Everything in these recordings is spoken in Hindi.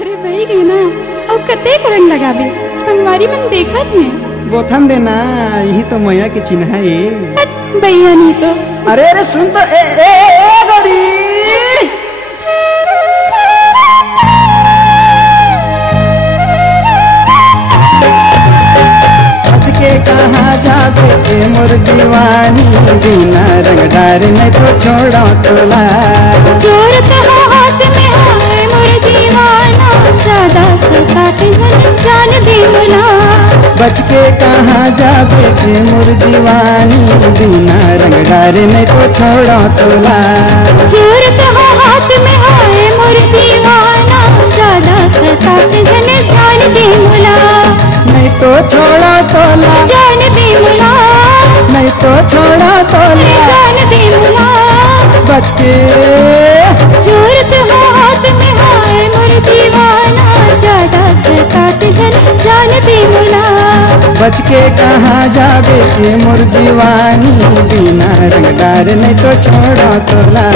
अरे भाई गई ना और कते रंग लगाबे संगवारी मन देखत ने बोथन देना यही तो मैया के चिन्ह है ये भैया नहीं तो अरे अरे सुन तो ए गौरी के कहाँ जाबे मोर दीवानी बिना रंग डार नहीं तो छोड़ा तोला जोर तो हाथ में है मोर दीवाना ज्यादा सता के जान दे मुला बच के कहाँ जाबे मोर दीवानी बिना रंग डार नहीं तो छोड़ा तोला जोर तो हाथ में है मोर दीवाना ज्यादा सता के जान दे मुला नहीं तो छोड़ा तोला जान दे मुला नहीं तो छोड़ा तोला जान दे मुला बच के जोर तो हाथ में है मोर दीवाना ज्यादा सता के जान दे मुला बच के कहाँ जाबे मोर दीवानी बिना रंग डार नहीं तो छोड़ा तोला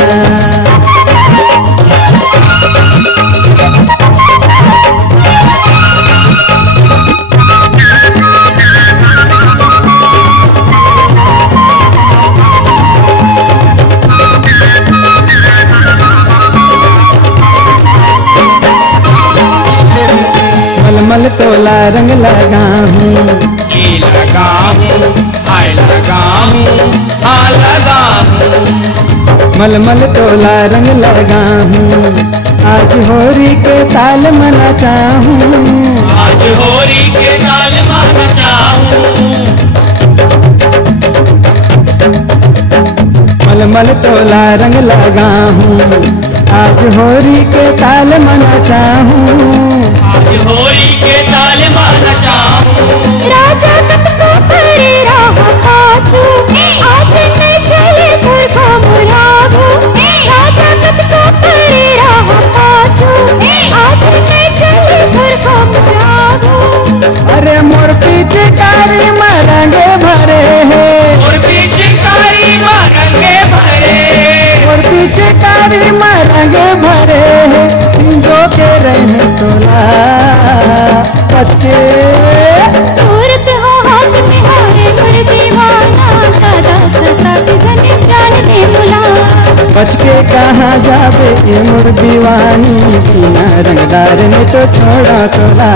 मल तोला रंग लगा हूँ ये लगा हूँ हाय लगा हूँ आ लगा हूँ मल तोला रंग लगा हूँ आज होरी के ताल मना चाहूँ आज होरी के ताल मना चाहूँ मल तोला रंग लगा हूँ आज होरी के ताल मना चाहूँ आज होरी के ताल मना चाहूँ राजा तब को परे राह पाछू आज न चले पुरखा मुरागो राजा तब को परे राह पाछू आज न चले पुरखा मुरागो अरे मोर पीछे कारी मरंगे भरे है और पीछे कारी मरंगे भरे और पीछे कारी मरंगे भरे है जो के रहे तोला बच्चे सूरत हो हाथ में हारे मोर दीवाना दादा सता के जान दे मुला बच के कहाँ जाबे मोर दीवानी बिना रंग डार नहीं तो छोड़ा तोला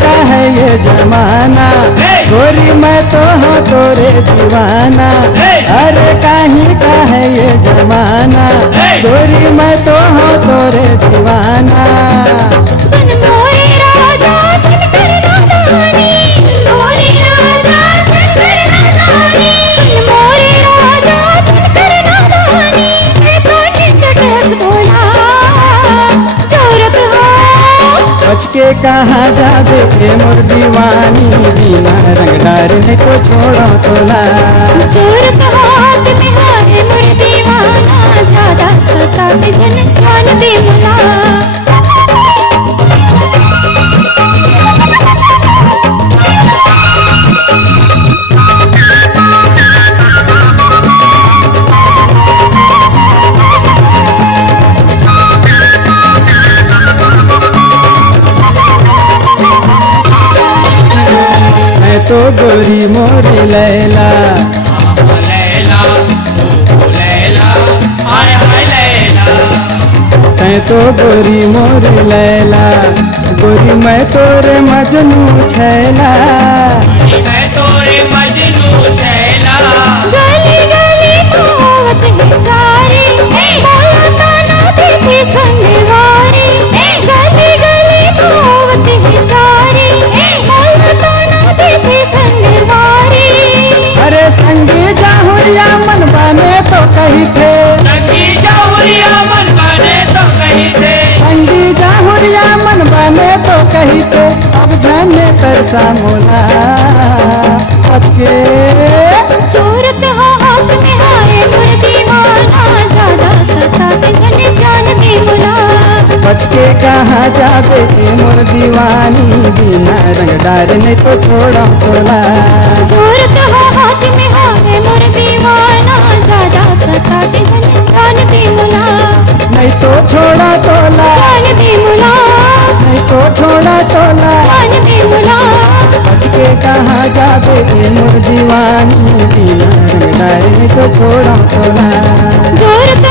का है ये जमाना गोरी मैं तो हूँ तोरे दीवाना अरे काहीं का है ये जमाना गोरी मैं तो हूँ तोरे दीवाना सुन मोरे राजा सुन कर नादानी मोरे राजा सुन कर नादानी सुन मोरे राजा सुन कर नादानी कोटी चटस बोला चोरक हो बच के कहाँ जाबे मोर दीवानी बिना रंग डार नहीं तो छोड़ा तोला चोरक हाथ में हारे मोर दीवाना ज्यादा सता के जान दे मुला तो गोरी मोरी लैला लैला ओ लैला हाय हाय लैला तै तो गोरी मोरी लैला गोरी मैं तोरे मजनू छैला मैं तोरे मजनू छैला गली गली मोहब्बत है चारी बोला ताना देखे संगवारी गली गली मोहब्बत है चारी बोला ताना देखे संगवारी पैसा मोला बच के चोरत हो हाथ में हाय मोर दीवाना ज्यादा सता के धन जान दे मुला बच के कहाँ जाबे ते मोर दीवानी बिना रंग डार नहीं तो छोड़ा तोला चोरत हो हाथ में हाय मोर दीवाना ज्यादा सता के धन जान दे मुला नहीं तो छोड़ा तोला जान दे मुला नहीं तो छोड़ा तोला जान दे मुला बच के कहाँ जाबे ते मोर दीवानी बिना रंग डार नहीं तो छोड़ा तोला चोरत